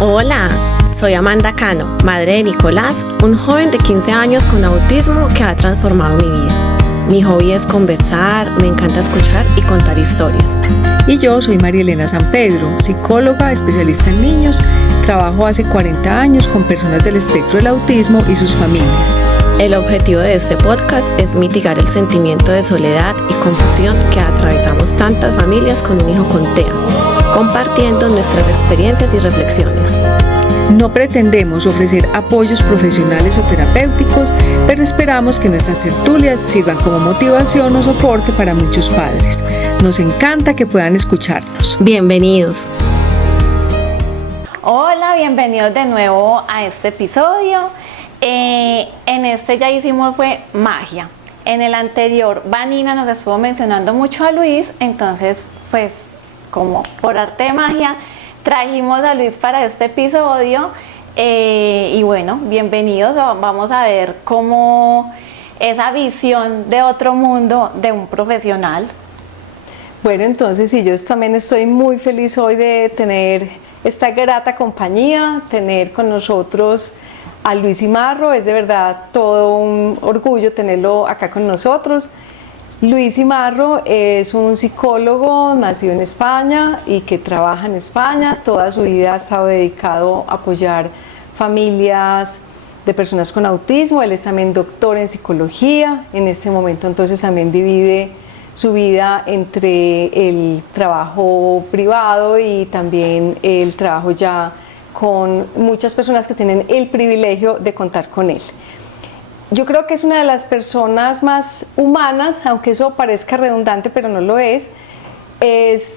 Hola, soy Amanda Cano, madre de Nicolás, un joven de 15 años con autismo que ha transformado mi vida. Mi hobby es conversar, me encanta escuchar y contar historias. Y yo soy María Elena San Pedro, psicóloga, especialista en niños. Trabajo hace 40 años con personas del espectro del autismo y sus familias. El objetivo de este podcast es mitigar el sentimiento de soledad y confusión que atravesamos tantas familias con un hijo con TEA, compartiendo nuestras experiencias y reflexiones. No pretendemos ofrecer apoyos profesionales o terapéuticos, pero esperamos que nuestras tertulias sirvan como motivación o soporte para muchos padres. Nos encanta que puedan escucharnos. Bienvenidos. Hola, bienvenidos de nuevo a este episodio. En este ya hicimos fue magia. En el anterior, Vanina nos estuvo mencionando mucho a Luis, entonces pues como por arte de magia trajimos a Luis para este episodio y bueno, bienvenidos. Vamos a ver cómo esa visión de otro mundo de un profesional. Bueno, entonces sí, yo también estoy muy feliz hoy de tener esta grata compañía, tener con nosotros a Luis Imarro. Es de verdad todo un orgullo tenerlo acá con nosotros. Luis Imarro es un psicólogo nacido en España y que trabaja en España. Toda su vida ha estado dedicado a apoyar familias de personas con autismo. Él es también doctor en psicología. En este momento entonces también divide su vida entre el trabajo privado y también el trabajo ya con muchas personas que tienen el privilegio de contar con él. Yo creo que es una de las personas más humanas, aunque eso parezca redundante, pero no lo es.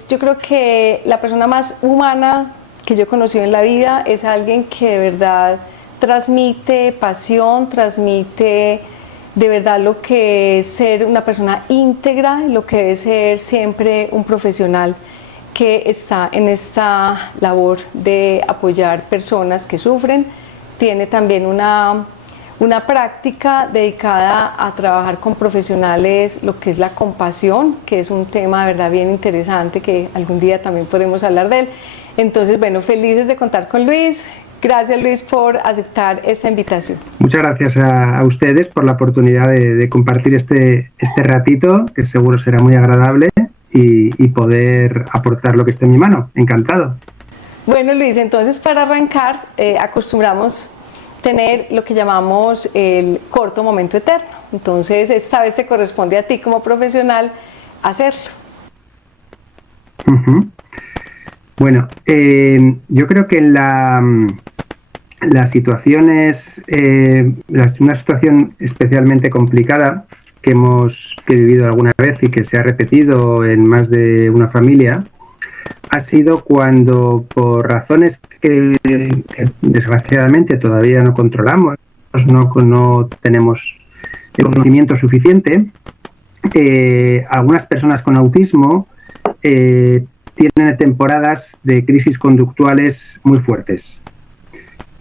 Yo creo que la persona más humana que yo he conocido en la vida es alguien que de verdad transmite pasión, transmite de verdad lo que es ser una persona íntegra, lo que es ser siempre un profesional que está en esta labor de apoyar personas que sufren. Tiene también una práctica dedicada a trabajar con profesionales, lo que es la compasión, que es un tema de verdad bien interesante que algún día también podremos hablar de él. Entonces, bueno, felices de contar con Luis. Gracias, Luis, por aceptar esta invitación. Muchas gracias a ustedes por la oportunidad de compartir este ratito, que seguro será muy agradable, y poder aportar lo que esté en mi mano. Encantado. Bueno, Luis, entonces para arrancar, acostumbramos tener lo que llamamos el corto momento eterno. Entonces, esta vez te corresponde a ti como profesional hacerlo. Uh-huh. Bueno, yo creo que en las situaciones, una situación especialmente complicada que hemos vivido alguna vez y que se ha repetido en más de una familia, ha sido cuando por razones que desgraciadamente todavía no controlamos, no tenemos el conocimiento suficiente, algunas personas con autismo tienen temporadas de crisis conductuales muy fuertes.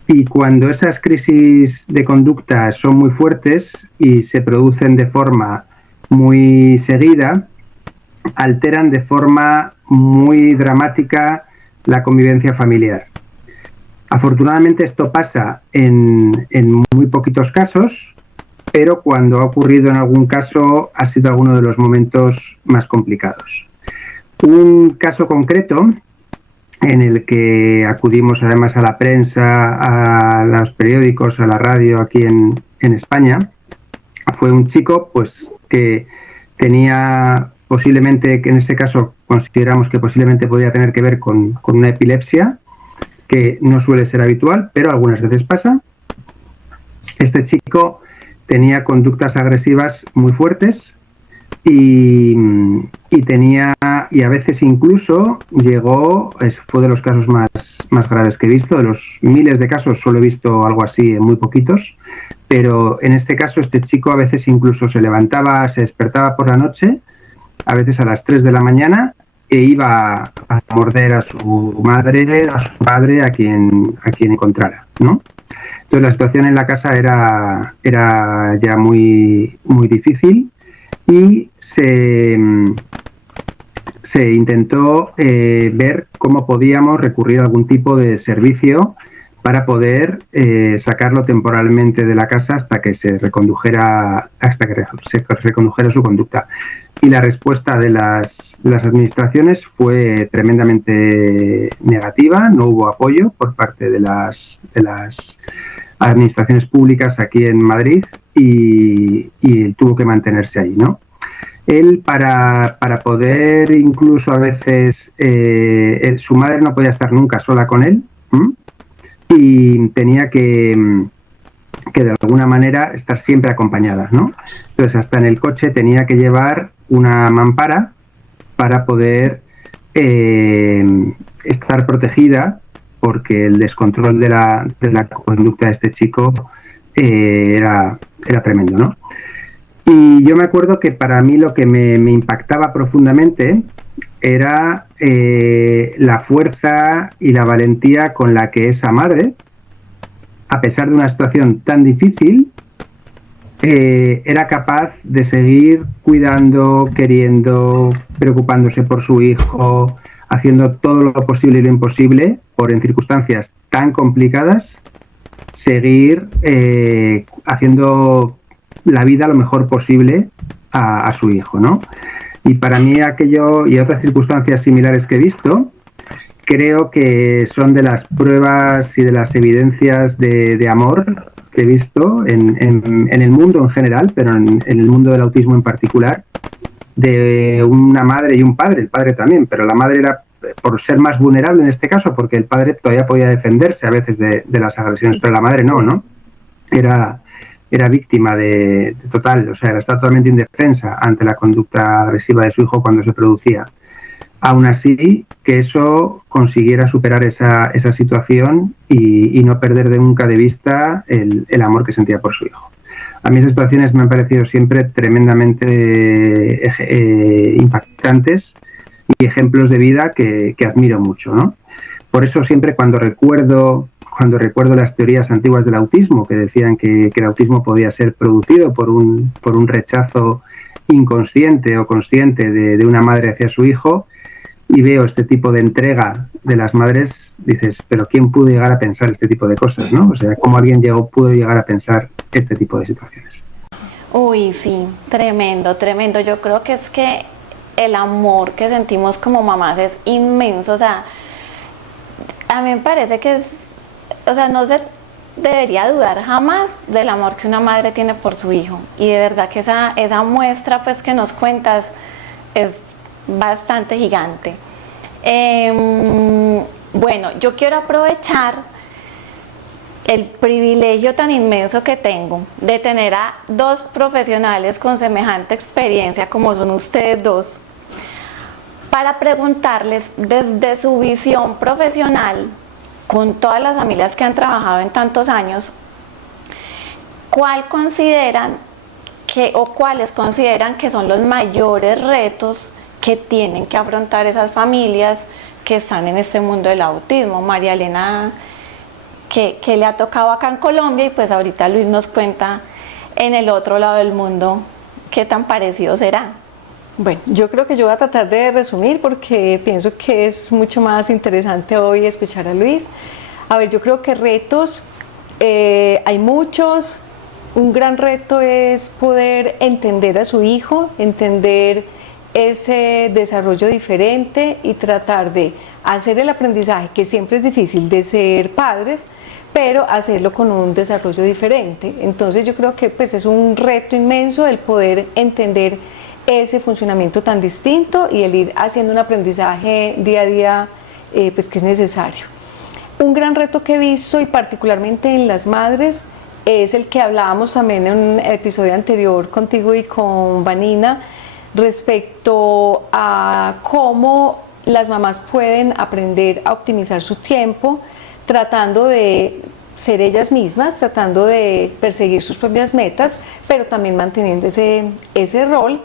Y cuando esas crisis de conducta son muy fuertes y se producen de forma muy seguida, alteran de forma muy dramática la convivencia familiar. Afortunadamente esto pasa en muy poquitos casos, pero cuando ha ocurrido en algún caso ha sido alguno de los momentos más complicados. Un caso concreto en el que acudimos además a la prensa, a los periódicos, a la radio aquí en España, fue un chico pues que tenía posiblemente, que en este caso consideramos que posiblemente podía tener que ver con una epilepsia, que no suele ser habitual, pero algunas veces pasa. Este chico tenía conductas agresivas muy fuertes y a veces incluso fue de los casos más graves que he visto. De los miles de casos solo he visto algo así en muy poquitos, pero en este caso este chico a veces incluso se despertaba por la noche, a veces a las 3 de la mañana, e iba a morder a su madre, a su padre, a quien encontrara, ¿no? Entonces la situación en la casa era ya muy, muy difícil y se intentó ver cómo podíamos recurrir a algún tipo de servicio para poder sacarlo temporalmente de la casa hasta que se recondujera su conducta. Y la respuesta de las administraciones fue tremendamente negativa, no hubo apoyo por parte de las administraciones públicas aquí en Madrid y tuvo que mantenerse ahí, ¿no? Él, para poder, incluso a veces, su madre no podía estar nunca sola con él, y tenía que de alguna manera estar siempre acompañada, ¿no? Entonces, hasta en el coche tenía que llevar una mampara para poder estar protegida, porque el descontrol de la conducta de este chico era tremendo, ¿no? Y yo me acuerdo que para mí lo que me impactaba profundamente era la fuerza y la valentía con la que esa madre, a pesar de una situación tan difícil, era capaz de seguir cuidando, queriendo, preocupándose por su hijo, haciendo todo lo posible y lo imposible por, en circunstancias tan complicadas, seguir haciendo la vida lo mejor posible a su hijo, ¿no? Y para mí aquello y otras circunstancias similares que he visto, creo que son de las pruebas y de las evidencias de amor que he visto en el mundo en general, pero en el mundo del autismo en particular, de una madre y un padre, el padre también, pero la madre era por ser más vulnerable en este caso, porque el padre todavía podía defenderse a veces de las agresiones, pero la madre no, era víctima de total, o sea, está totalmente indefensa ante la conducta agresiva de su hijo cuando se producía. Aún así, que eso consiguiera superar esa situación y no perder nunca de vista el amor que sentía por su hijo. A mí esas situaciones me han parecido siempre tremendamente impactantes y ejemplos de vida que admiro mucho, ¿no? Por eso siempre cuando recuerdo las teorías antiguas del autismo, que decían que el autismo podía ser producido por un rechazo inconsciente o consciente de una madre hacia su hijo, y veo este tipo de entrega de las madres, dices, pero ¿quién pudo llegar a pensar este tipo de cosas, no? O sea, ¿cómo alguien pudo llegar a pensar este tipo de situaciones? Uy, sí, tremendo, tremendo. Yo creo que es que el amor que sentimos como mamás es inmenso. O sea, a mí me parece que no se debería dudar jamás del amor que una madre tiene por su hijo. Y de verdad que esa muestra pues que nos cuentas es bastante gigante. Bueno, yo quiero aprovechar el privilegio tan inmenso que tengo de tener a dos profesionales con semejante experiencia como son ustedes dos, para preguntarles desde su visión profesional, con todas las familias que han trabajado en tantos años, ¿cuáles consideran que son los mayores retos que tienen que afrontar esas familias que están en este mundo del autismo? María Elena, que le ha tocado acá en Colombia, y pues ahorita Luis nos cuenta en el otro lado del mundo qué tan parecido será. Bueno, yo creo que yo voy a tratar de resumir porque pienso que es mucho más interesante hoy escuchar a Luis. A ver, yo creo que retos hay muchos. Un gran reto es poder entender a su hijo, entender ese desarrollo diferente y tratar de hacer el aprendizaje, que siempre es difícil, de ser padres, pero hacerlo con un desarrollo diferente. Entonces yo creo que pues es un reto inmenso el poder entender ese funcionamiento tan distinto y el ir haciendo un aprendizaje día a día pues que es necesario. Un gran reto que he visto, y particularmente en las madres, es el que hablábamos también en un episodio anterior contigo y con Vanina, respecto a cómo las mamás pueden aprender a optimizar su tiempo, tratando de ser ellas mismas, tratando de perseguir sus propias metas, pero también manteniendo ese rol.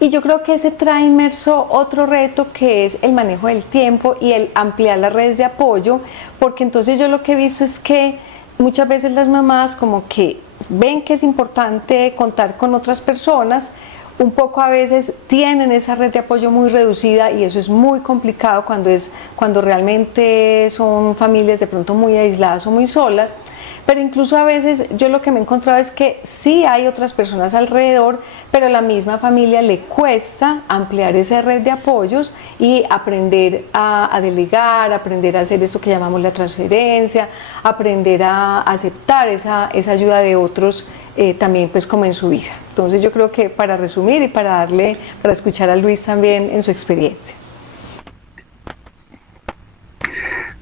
Y yo creo que ese trae inmerso otro reto, que es el manejo del tiempo y el ampliar las redes de apoyo, porque entonces yo lo que he visto es que muchas veces las mamás como que ven que es importante contar con otras personas, un poco a veces tienen esa red de apoyo muy reducida y eso es muy complicado cuando realmente son familias de pronto muy aisladas o muy solas. Pero incluso a veces yo lo que me he encontrado es que sí hay otras personas alrededor, pero a la misma familia le cuesta ampliar esa red de apoyos y aprender a delegar, aprender a hacer esto que llamamos la transferencia, aprender a aceptar esa ayuda de otros también pues como en su vida. Entonces yo creo que para resumir y para escuchar a Luis también en su experiencia.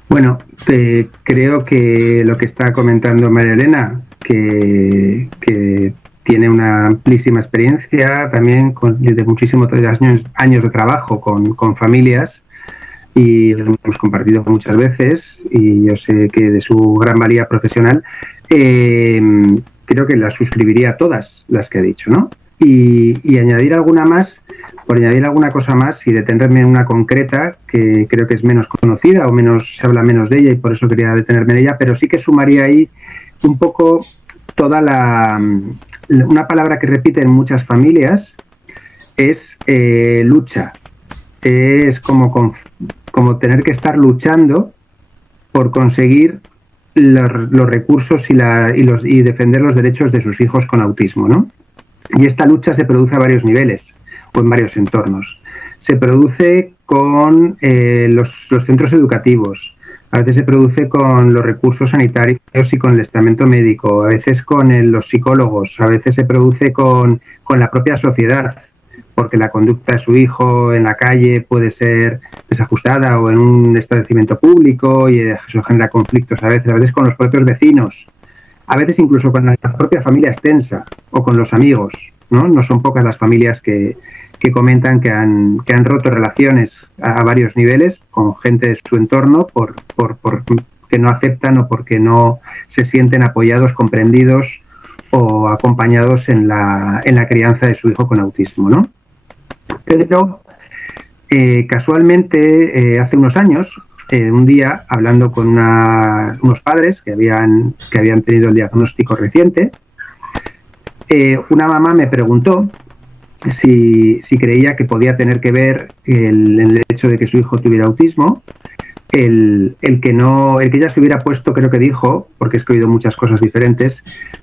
Bueno, creo que lo que está comentando María Elena, que tiene una amplísima experiencia también de muchísimos años de trabajo con familias, y hemos compartido muchas veces, y yo sé que de su gran valía profesional, creo que las suscribiría a todas las que ha dicho, ¿no? Y añadir alguna más, por añadir alguna cosa más y detenerme en una concreta que creo que es menos conocida o se habla menos de ella y por eso quería detenerme en ella, pero sí que sumaría ahí un poco toda una palabra que repite en muchas familias es lucha. Es como tener que estar luchando por conseguir los recursos y defender los derechos de sus hijos con autismo, ¿no? Y esta lucha se produce a varios niveles o en varios entornos. Se produce con los centros educativos, a veces se produce con los recursos sanitarios y con el estamento médico, a veces con los psicólogos, a veces se produce con la propia sociedad, porque la conducta de su hijo en la calle puede ser desajustada o en un establecimiento público y eso genera conflictos a veces con los propios vecinos, a veces incluso con la propia familia extensa o con los amigos, ¿no? No son pocas las familias que comentan que han roto relaciones a varios niveles con gente de su entorno por que no aceptan o porque no se sienten apoyados, comprendidos o acompañados en la crianza de su hijo con autismo, ¿no? Pero casualmente hace unos años, un día hablando con unos padres que habían tenido el diagnóstico reciente, una mamá me preguntó si creía que podía tener que ver el hecho de que su hijo tuviera autismo, el que ella se hubiera puesto, creo que dijo, porque es que he oído muchas cosas diferentes,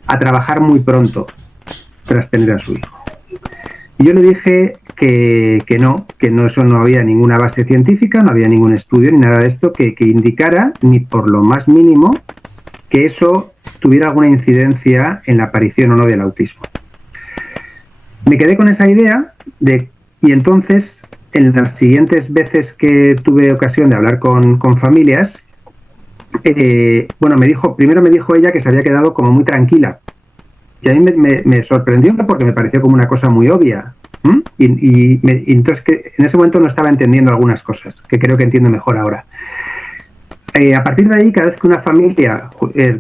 a trabajar muy pronto tras tener a su hijo. Y yo le dije que no, eso no había ninguna base científica, no había ningún estudio ni nada de esto que indicara, ni por lo más mínimo, que eso tuviera alguna incidencia en la aparición o no del autismo. Me quedé con esa idea y entonces, en las siguientes veces que tuve ocasión de hablar con familias, primero me dijo ella que se había quedado como muy tranquila. Y a mí me sorprendió porque me pareció como una cosa muy obvia. Y entonces que en ese momento no estaba entendiendo algunas cosas, que creo que entiendo mejor ahora. A partir de ahí, cada vez que una familia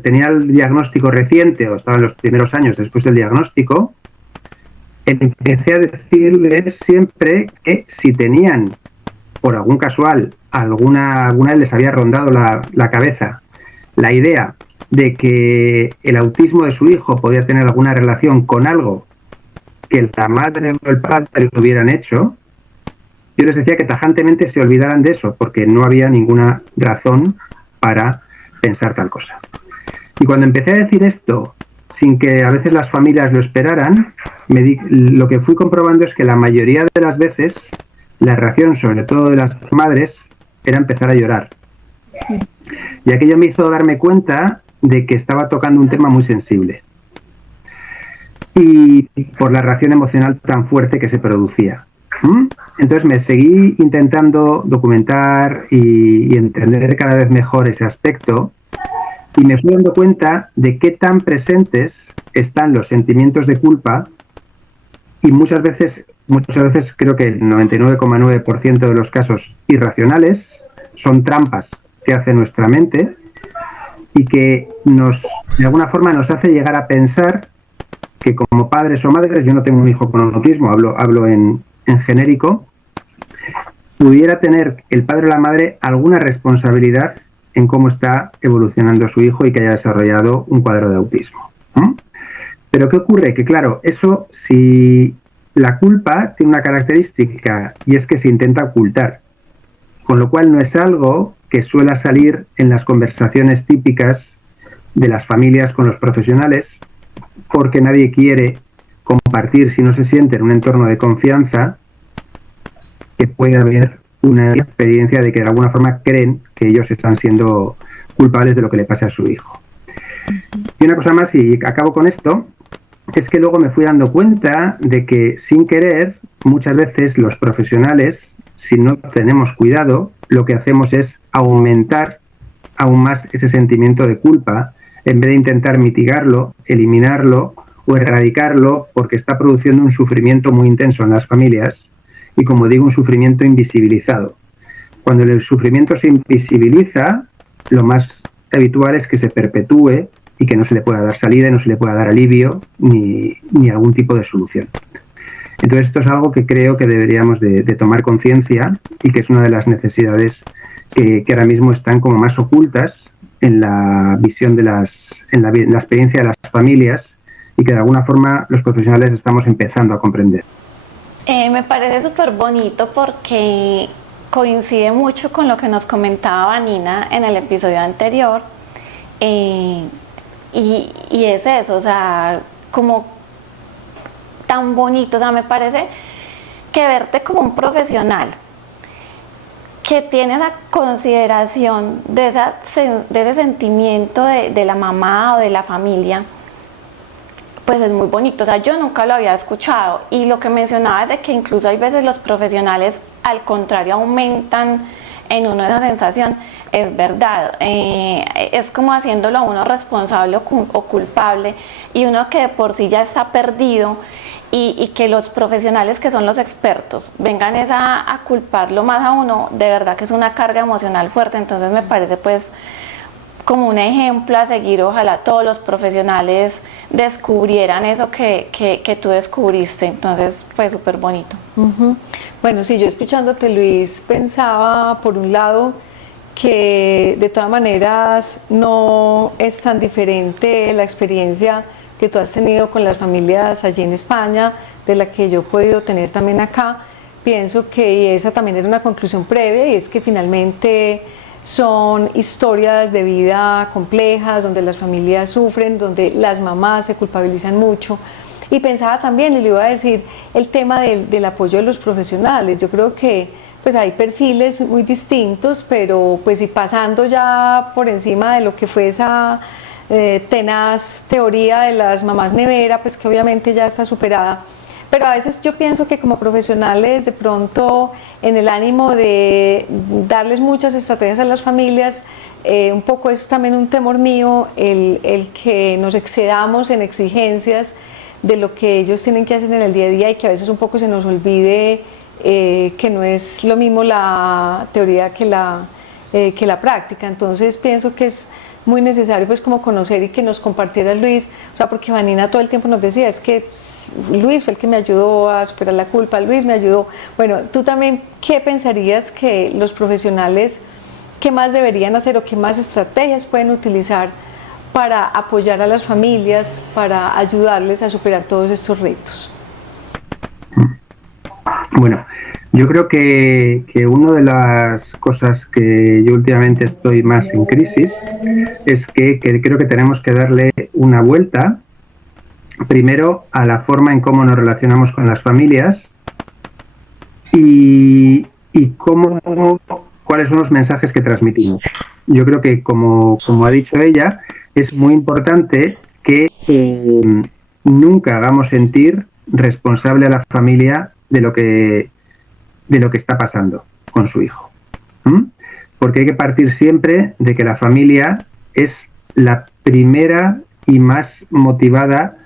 tenía el diagnóstico reciente o estaba en los primeros años después del diagnóstico, empecé a decirles siempre que si tenían, por algún casual, alguna vez les había rondado la cabeza la idea de que el autismo de su hijo podía tener alguna relación con algo que la madre o el padre lo hubieran hecho, yo les decía que tajantemente se olvidaran de eso, porque no había ninguna razón para pensar tal cosa. Y cuando empecé a decir esto, sin que a veces las familias lo esperaran, lo que fui comprobando es que la mayoría de las veces la reacción, sobre todo de las madres, era empezar a llorar. Y aquello me hizo darme cuenta de que estaba tocando un tema muy sensible. Y por la reacción emocional tan fuerte que se producía. Entonces me seguí intentando documentar y entender cada vez mejor ese aspecto y me fui dando cuenta de qué tan presentes están los sentimientos de culpa y muchas veces creo que el 99,9% de los casos irracionales son trampas que hace nuestra mente y que de alguna forma nos hace llegar a pensar que como padres o madres, yo no tengo un hijo con autismo, hablo en genérico, pudiera tener el padre o la madre alguna responsabilidad en cómo está evolucionando su hijo y que haya desarrollado un cuadro de autismo. Pero ¿qué ocurre? Que claro, eso si la culpa tiene una característica y es que se intenta ocultar, con lo cual no es algo que suele salir en las conversaciones típicas de las familias con los profesionales, porque nadie quiere compartir, si no se siente en un entorno de confianza, que puede haber una experiencia de que de alguna forma creen que ellos están siendo culpables de lo que le pasa a su hijo. Y una cosa más, y acabo con esto, es que luego me fui dando cuenta de que sin querer, muchas veces los profesionales, si no tenemos cuidado, lo que hacemos es aumentar aún más ese sentimiento de culpa, en vez de intentar mitigarlo, eliminarlo o erradicarlo, porque está produciendo un sufrimiento muy intenso en las familias y, como digo, un sufrimiento invisibilizado. Cuando el sufrimiento se invisibiliza, lo más habitual es que se perpetúe y que no se le pueda dar salida, no se le pueda dar alivio ni algún tipo de solución. Entonces esto es algo que creo que deberíamos de tomar conciencia y que es una de las necesidades que ahora mismo están como más ocultas en la visión en la experiencia de las familias y que de alguna forma los profesionales estamos empezando a comprender. Me parece súper bonito porque coincide mucho con lo que nos comentaba Vanina en el episodio anterior, y es eso, o sea, como tan bonito, o sea, me parece que verte como un profesional que tiene esa consideración de ese sentimiento de la mamá o de la familia, pues es muy bonito. O sea, yo nunca lo había escuchado, y lo que mencionaba es de que incluso hay veces los profesionales al contrario aumentan en uno esa sensación. Es verdad, es como haciéndolo a uno responsable o culpable, y uno que de por sí ya está perdido, y que los profesionales que son los expertos vengan a culparlo más a uno, de verdad que es una carga emocional fuerte. Entonces me parece pues como un ejemplo a seguir. Ojalá todos los profesionales descubrieran eso que tú descubriste. Entonces fue súper bonito. Uh-huh. Bueno, sí, yo escuchándote, Luis, pensaba por un lado que de todas maneras no es tan diferente la experiencia que tú has tenido con las familias allí en España, de la que yo he podido tener también acá. Pienso que esa también era una conclusión previa, y es que finalmente son historias de vida complejas, donde las familias sufren, donde las mamás se culpabilizan mucho. Y pensaba también, y le iba a decir, el tema del apoyo de los profesionales. Yo creo que pues hay perfiles muy distintos, pero pues y pasando ya por encima de lo que fue esa tenaz teoría de las mamás nevera, pues que obviamente ya está superada. Pero a veces yo pienso que como profesionales, de pronto, en el ánimo de darles muchas estrategias a las familias, un poco es también un temor mío el que nos excedamos en exigencias de lo que ellos tienen que hacer en el día a día, y que a veces un poco se nos olvide que no es lo mismo la teoría que la práctica. Entonces pienso que es muy necesario pues como conocer y que nos compartiera Luis, o sea, porque Vanina todo el tiempo nos decía, es que Luis fue el que me ayudó a superar la culpa, Luis me ayudó. Bueno, tú también, ¿qué pensarías que los profesionales, qué más deberían hacer o qué más estrategias pueden utilizar para apoyar a las familias, para ayudarles a superar todos estos retos? Bueno, yo creo que una de las cosas que yo últimamente estoy más en crisis es que creo que tenemos que darle una vuelta, primero, a la forma en cómo nos relacionamos con las familias y cuáles son los mensajes que transmitimos. Yo creo que, como ha dicho ella, es muy importante que nunca hagamos sentir responsable a la familia de lo que está pasando con su hijo. Porque hay que partir siempre de que la familia es la primera y más motivada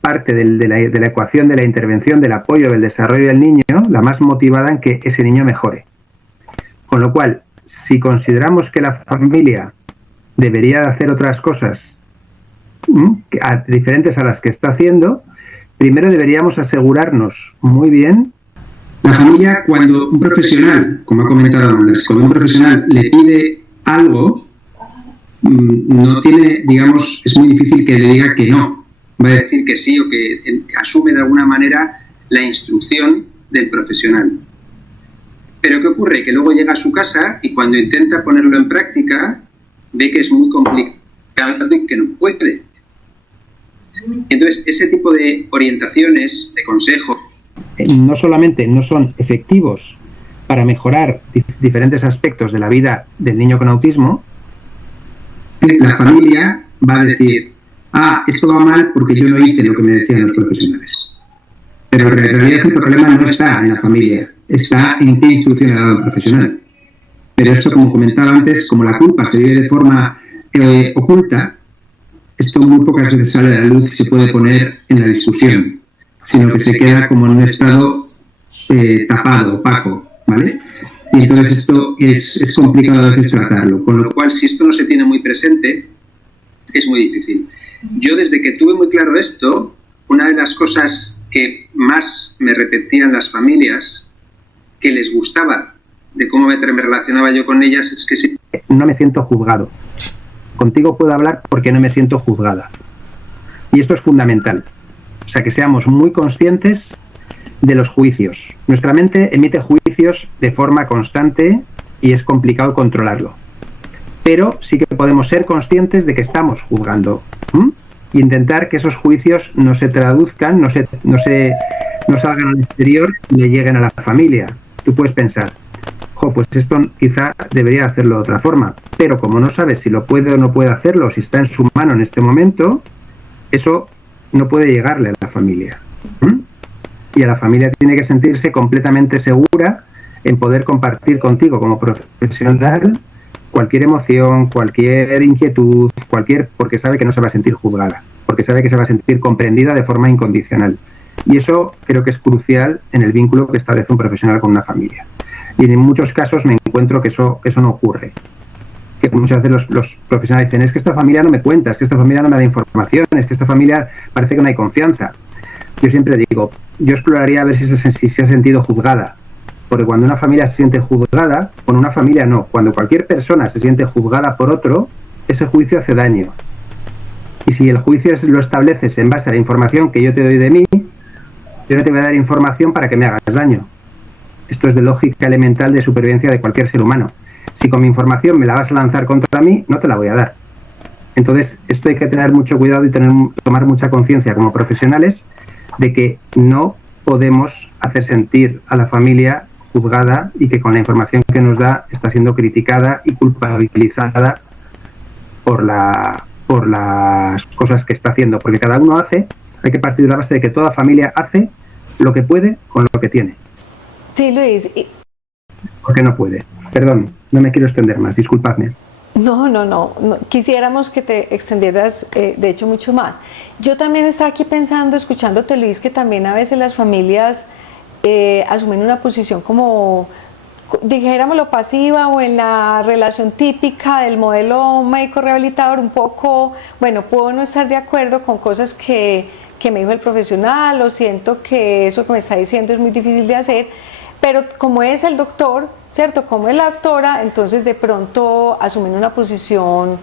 parte de la ecuación, de la intervención, del apoyo, del desarrollo del niño, la más motivada en que ese niño mejore. Con lo cual, si consideramos que la familia debería hacer otras cosas diferentes a las que está haciendo, primero deberíamos asegurarnos muy bien. La familia, cuando un profesional, como ha comentado antes, cuando un profesional le pide algo, no tiene, digamos, es muy difícil que le diga que no. va a decir que sí o que asume de alguna manera la instrucción del profesional. Pero ¿qué ocurre? Que luego llega a su casa y cuando intenta ponerlo en práctica ve que es muy complicado y que no puede. Entonces, ese tipo de orientaciones, de consejos, no solamente no son efectivos para mejorar diferentes aspectos de la vida del niño con autismo, la familia va a decir, esto va mal porque yo no hice lo que me decían los profesionales. Pero en realidad el problema no está en la familia, está en qué instrucción ha dado el profesional. Pero esto, como comentaba antes, como la culpa se vive de forma oculta, esto muy pocas veces sale a la luz y se puede poner en la discusión, sino que se queda como en un estado tapado, opaco, ¿vale? Y entonces esto es complicado a veces tratarlo, con lo cual si esto no se tiene muy presente, es muy difícil. Yo desde que tuve muy claro esto, una de las cosas que más me repetían las familias, que les gustaba de cómo me relacionaba yo con ellas, es que sí, no me siento juzgado. Contigo puedo hablar porque no me siento juzgada. Y esto es fundamental. O sea, que seamos muy conscientes de los juicios. Nuestra mente emite juicios de forma constante y es complicado controlarlo. Pero sí que podemos ser conscientes de que estamos juzgando. Y intentar que esos juicios no se traduzcan, no salgan al exterior y le lleguen a la familia. Tú puedes pensar, pues esto quizá debería hacerlo de otra forma, pero como no sabes si lo puede o no puede hacerlo, si está en su mano en este momento, eso no puede llegarle a la familia. Y a la familia tiene que sentirse completamente segura en poder compartir contigo como profesional cualquier emoción, cualquier inquietud, porque sabe que no se va a sentir juzgada, porque sabe que se va a sentir comprendida de forma incondicional. Y eso creo que es crucial en el vínculo que establece un profesional con una familia. Y en muchos casos me encuentro que eso no ocurre. Que muchas veces los profesionales dicen, es que esta familia no me cuenta, es que esta familia no me da información, es que esta familia parece que no hay confianza. Yo siempre digo, yo exploraría a ver si se ha sentido juzgada. Porque cuando una familia se siente juzgada, con una familia no. Cuando cualquier persona se siente juzgada por otro, ese juicio hace daño. Y si el juicio lo estableces en base a la información que yo te doy de mí, yo no te voy a dar información para que me hagas daño. Esto es de lógica elemental de supervivencia de cualquier ser humano. Si con mi información me la vas a lanzar contra mí, no te la voy a dar. Entonces, esto hay que tener mucho cuidado y tomar mucha conciencia como profesionales de que no podemos hacer sentir a la familia juzgada y que con la información que nos da está siendo criticada y culpabilizada por las cosas que está haciendo. Porque cada uno hay que partir de la base de que toda familia hace lo que puede con lo que tiene. Sí, Luis. ¿Por qué no puede? Perdón, no me quiero extender más, disculpadme. No. Quisiéramos que te extendieras, de hecho, mucho más. Yo también estaba aquí pensando, escuchándote, Luis, que también a veces las familias asumen una posición como, dijéramoslo, pasiva o en la relación típica del modelo médico-rehabilitador, un poco, bueno, puedo no estar de acuerdo con cosas que me dijo el profesional, o siento que eso que me está diciendo es muy difícil de hacer, pero como es el doctor, ¿cierto? Como es la doctora, entonces de pronto asumen una posición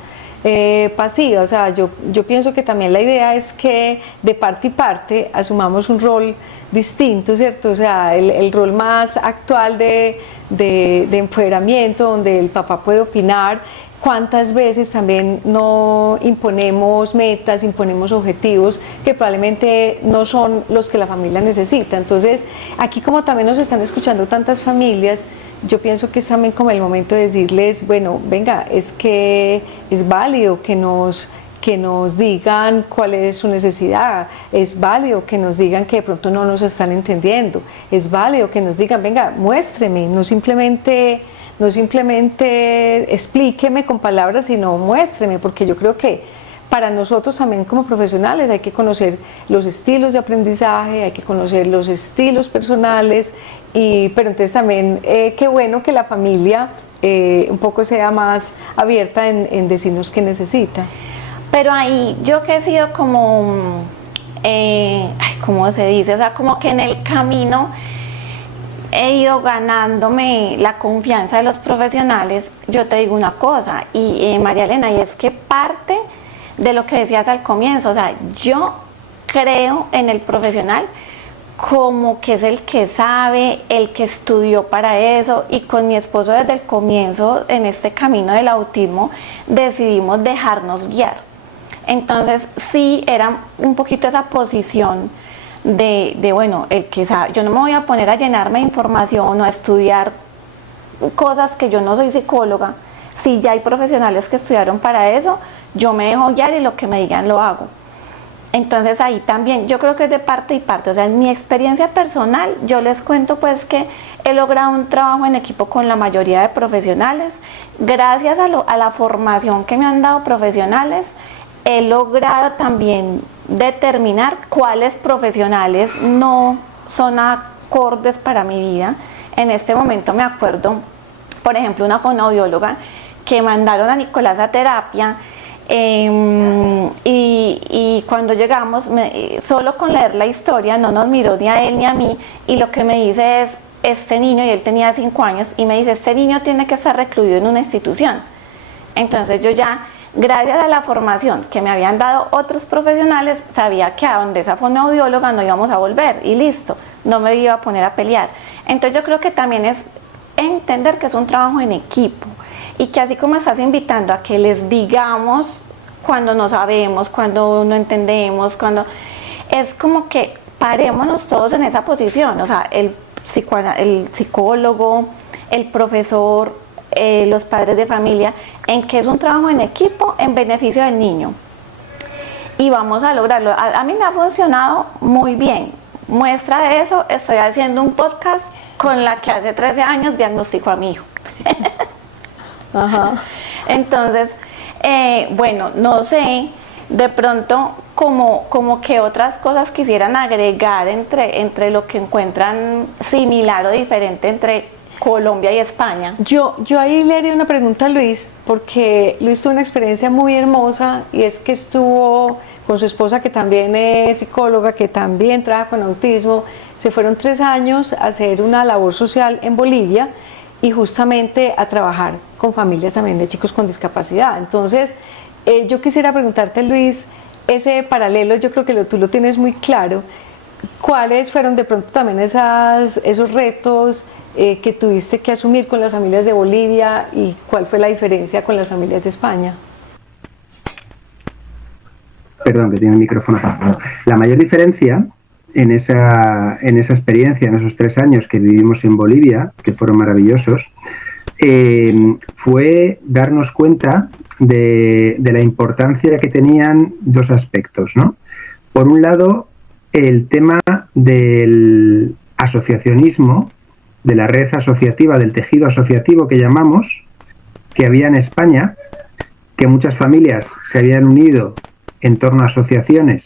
pasiva. O sea, yo pienso que también la idea es que de parte y parte asumamos un rol distinto, ¿cierto? O sea, el rol más actual de empoderamiento, donde el papá puede opinar. ¿Cuántas veces también no imponemos metas, imponemos objetivos que probablemente no son los que la familia necesita? Entonces, aquí como también nos están escuchando tantas familias, yo pienso que es también como el momento de decirles, bueno, venga, es que es válido que nos digan cuál es su necesidad, es válido que nos digan que de pronto no nos están entendiendo, es válido que nos digan, venga, muéstreme, no simplemente explíqueme con palabras, sino muéstreme, porque yo creo que para nosotros también como profesionales hay que conocer los estilos de aprendizaje, hay que conocer los estilos personales, pero entonces también qué bueno que la familia un poco sea más abierta en decirnos qué necesita. Pero ahí yo que he sido como, ¿cómo se dice? O sea, como que en el camino he ido ganándome la confianza de los profesionales. Yo te digo una cosa, y María Elena, y es que parte de lo que decías al comienzo, o sea, yo creo en el profesional como que es el que sabe, el que estudió para eso, y con mi esposo desde el comienzo en este camino del autismo decidimos dejarnos guiar. Entonces sí era un poquito esa posición de bueno, el que sabe, yo no me voy a poner a llenarme de información o a estudiar cosas que yo no soy psicóloga. Si ya hay profesionales que estudiaron para eso, yo me dejo guiar y lo que me digan lo hago. Entonces ahí también yo creo que es de parte y parte. O sea, en mi experiencia personal yo les cuento pues que he logrado un trabajo en equipo con la mayoría de profesionales. Gracias a la formación que me han dado profesionales, he logrado también determinar cuáles profesionales no son acordes para mi vida. En este momento me acuerdo, por ejemplo, una fonoaudióloga que mandaron a Nicolás a terapia. Y cuando llegamos, solo con leer la historia, no nos miró ni a él ni a mí, y lo que me dice es, este niño, y él tenía 5 años, y me dice, este niño tiene que estar recluido en una institución. Entonces yo ya, gracias a la formación que me habían dado otros profesionales, sabía que a donde esa fonoaudióloga no íbamos a volver, y listo, no me iba a poner a pelear. Entonces yo creo que también es entender que es un trabajo en equipo, y que así como estás invitando a que les digamos cuando no sabemos, cuando no entendemos, cuando es como que parémonos todos en esa posición, o sea, el psicólogo, el profesor, los padres de familia, en que es un trabajo en equipo en beneficio del niño. Y vamos a lograrlo. A mí me ha funcionado muy bien. Muestra de eso, estoy haciendo un podcast con la que hace 13 años diagnosticó a mi hijo. Ajá. Entonces, bueno, no sé, de pronto como que otras cosas quisieran agregar entre lo que encuentran similar o diferente entre Colombia y España. Yo ahí le haría una pregunta a Luis, porque Luis tuvo una experiencia muy hermosa, y es que estuvo con su esposa, que también es psicóloga, que también trabaja con autismo. Se fueron 3 años a hacer una labor social en Bolivia y justamente a trabajar con familias también de chicos con discapacidad. Entonces, yo quisiera preguntarte, Luis, ese paralelo, yo creo que tú lo tienes muy claro. ¿Cuáles fueron de pronto también esos retos que tuviste que asumir con las familias de Bolivia, y cuál fue la diferencia con las familias de España? Perdón, que tiene el micrófono apagado. La mayor diferencia en esa experiencia, en esos 3 años que vivimos en Bolivia, que fueron maravillosos, fue darnos cuenta de la importancia que tenían 2 aspectos, ¿no? Por un lado, el tema del asociacionismo, de la red asociativa, del tejido asociativo que llamamos, que había en España, que muchas familias se habían unido en torno a asociaciones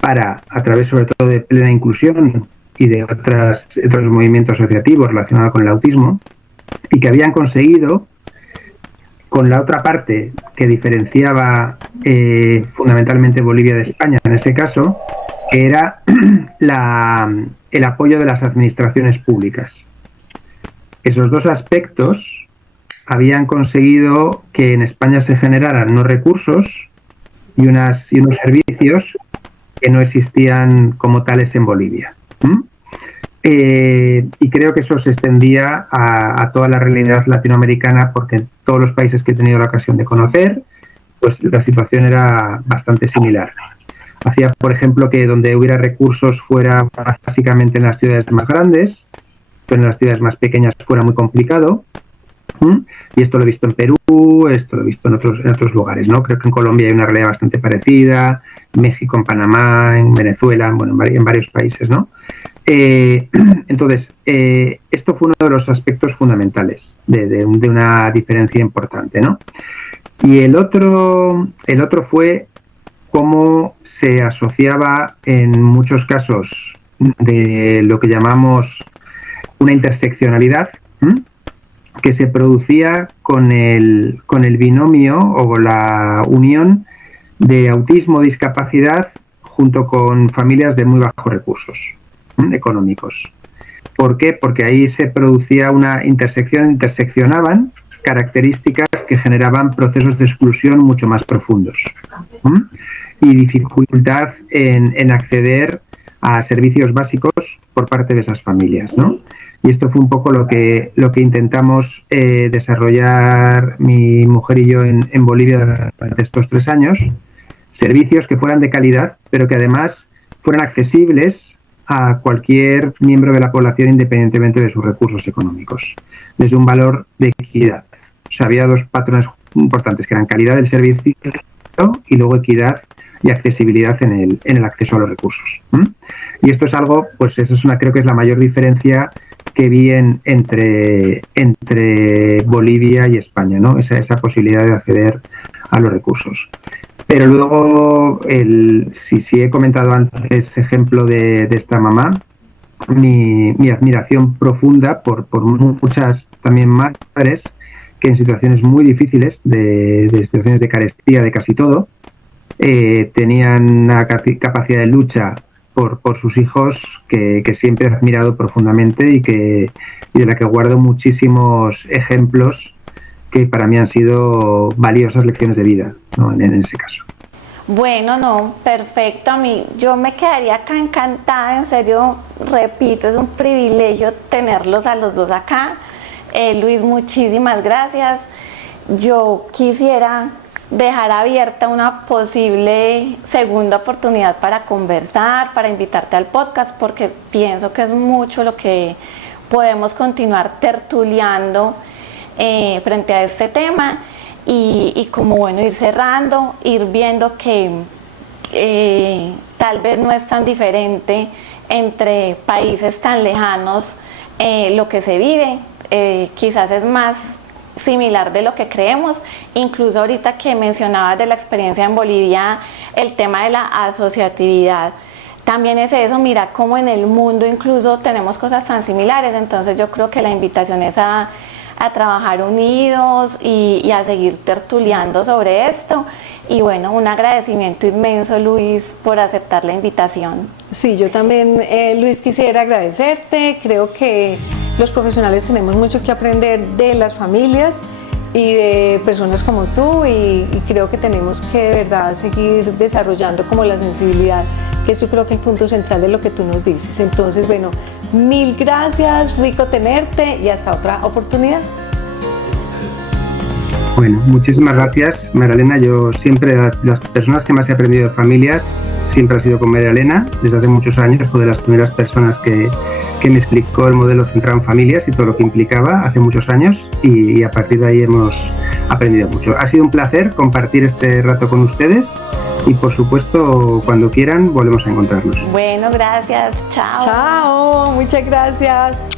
para, a través sobre todo de plena inclusión y de otros movimientos asociativos relacionados con el autismo, y que habían conseguido, con la otra parte que diferenciaba fundamentalmente Bolivia de España en ese caso, que era el apoyo de las administraciones públicas. Esos 2 aspectos habían conseguido que en España se generaran unos recursos y unos servicios que no existían como tales en Bolivia. Y creo que eso se extendía a toda la realidad latinoamericana, porque en todos los países que he tenido la ocasión de conocer, pues la situación era bastante similar. Hacía, por ejemplo, que donde hubiera recursos fuera básicamente en las ciudades más grandes, pero en las ciudades más pequeñas fuera muy complicado. Y esto lo he visto en Perú, esto lo he visto en otros lugares, ¿no? Creo que en Colombia hay una realidad bastante parecida, en México, en Panamá, en Venezuela, bueno, en varios países, ¿no? Entonces, esto fue uno de los aspectos fundamentales de una diferencia importante, ¿no? Y el otro fue cómo se asociaba en muchos casos de lo que llamamos una interseccionalidad, que se producía con el binomio o la unión de autismo, discapacidad, junto con familias de muy bajos recursos económicos. ¿Por qué? Porque ahí se producía una interseccionaban características que generaban procesos de exclusión mucho más profundos. y dificultad en acceder a servicios básicos por parte de esas familias, ¿no? Y esto fue un poco lo que intentamos desarrollar mi mujer y yo en Bolivia durante estos 3 años, servicios que fueran de calidad, pero que además fueran accesibles a cualquier miembro de la población independientemente de sus recursos económicos, desde un valor de equidad. O sea, había 2 patrones importantes, que eran calidad del servicio y luego equidad y accesibilidad en el acceso a los recursos. Y esto es algo, pues eso es creo que es la mayor diferencia que vi entre Bolivia y España, ¿no? Esa posibilidad de acceder a los recursos. Pero luego, si he comentado antes ejemplo de esta mamá, mi admiración profunda por muchas también madres que en situaciones muy difíciles, de situaciones de carestía de casi todo, tenían una capacidad de lucha por sus hijos que siempre he admirado profundamente y de la que guardo muchísimos ejemplos que para mí han sido valiosas lecciones de vida, ¿no? en ese caso. Bueno, no, perfecto. Yo me quedaría acá encantada, en serio, repito, es un privilegio tenerlos a los dos acá. Luis, muchísimas gracias. Yo quisiera dejar abierta una posible segunda oportunidad para conversar, para invitarte al podcast, porque pienso que es mucho lo que podemos continuar tertuliando frente a este tema y como bueno, ir cerrando, ir viendo que tal vez no es tan diferente entre países tan lejanos lo que se vive, quizás es más similar de lo que creemos. Incluso ahorita que mencionabas de la experiencia en Bolivia, el tema de la asociatividad, también es eso, mira cómo en el mundo incluso tenemos cosas tan similares. Entonces yo creo que la invitación es a trabajar unidos y a seguir tertuliando sobre esto. Y bueno, un agradecimiento inmenso, Luis, por aceptar la invitación. Sí, yo también, Luis, quisiera agradecerte. Creo que los profesionales tenemos mucho que aprender de las familias y de personas como tú y creo que tenemos que de verdad seguir desarrollando como la sensibilidad, que es yo creo que el punto central de lo que tú nos dices. Entonces, bueno, 1000 gracias, rico tenerte y hasta otra oportunidad. Bueno, muchísimas gracias, María Elena. Yo siempre, las personas que más he aprendido de familias, siempre ha sido con María Elena. Desde hace muchos años fue de las primeras personas que me explicó el modelo centrado en familias y todo lo que implicaba hace muchos años y a partir de ahí hemos aprendido mucho. Ha sido un placer compartir este rato con ustedes y por supuesto cuando quieran volvemos a encontrarnos. Bueno, gracias, chao. Chao, muchas gracias.